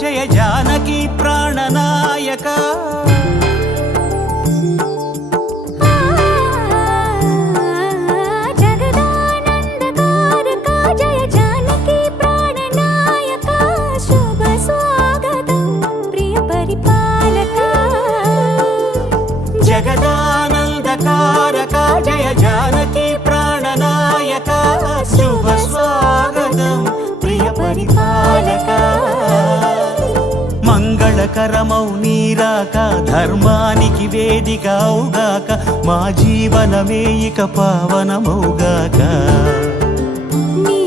జయ జానకి ప్రాణనాయక జగదానందకారక జయ జానకి ప్రాణనాయక శుభ స్వాగతం ప్రియ పరిపాలక జగదానందకారక జయ జానకి ప్రాణనాయక శుభ స్వాగతం ప్రియ పరిపాలక మంగళకరమౌ నీరాక ధర్మానికి వేదిక అవుగాక మా జీవనమే ఇక పావనమౌగాక నీ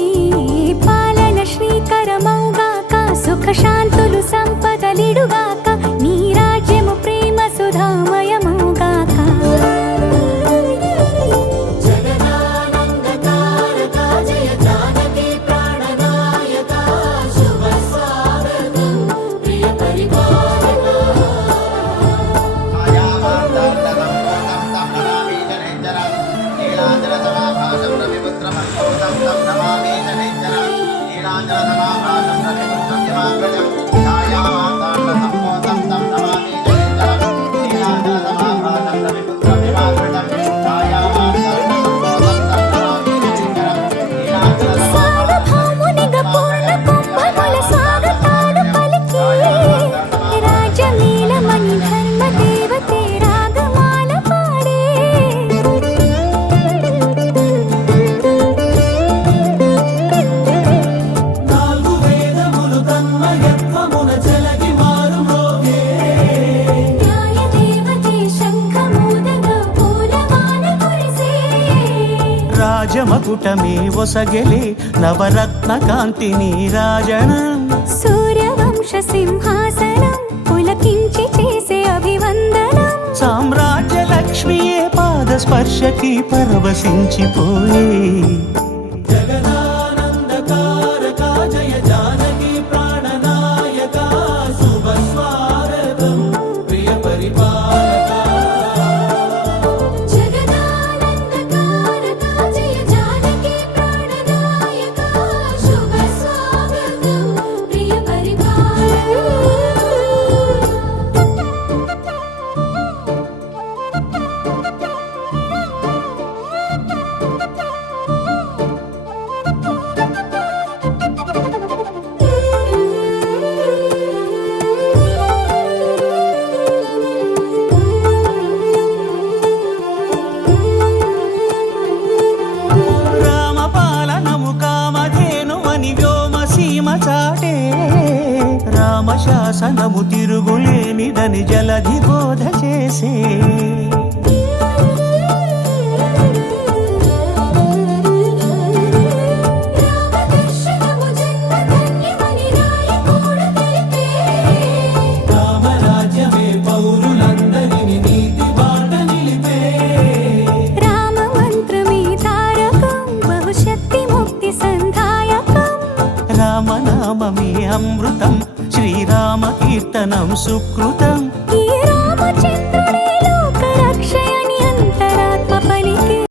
పాలన శ్రీకరమౌగాక సుఖ శాంతులు సంపదలిడుగాక నీ రాజ్యము ప్రేమ సుధామయమౌగాక రాజమకుటమే ఒసగెలే నవరత్న కాంతి నీరాజనం సూర్యవంశ సింహాసనం పులకించి చేసే అభివందనం సామ్రాజ్య లక్ష్మియే పాద స్పర్శకి పరవశించిపోయే జగదానందకారక జయ జానకి ప్రాణనాయక శుభ స్వాగతం ప్రియ పరిపాలక రామశాసనము తిరుగులేనిదని జలధి బోధ చేసే రామరాజ్యమే పౌరులందరిని నీతి బాట నిలిపే రామ మంత్రమే తారకం బహుశక్తి ముక్తి సంధాయకం రామనామమే అమృతం శ్రీరామ కీర్తనం సుకృతం ఈ రామచంద్ర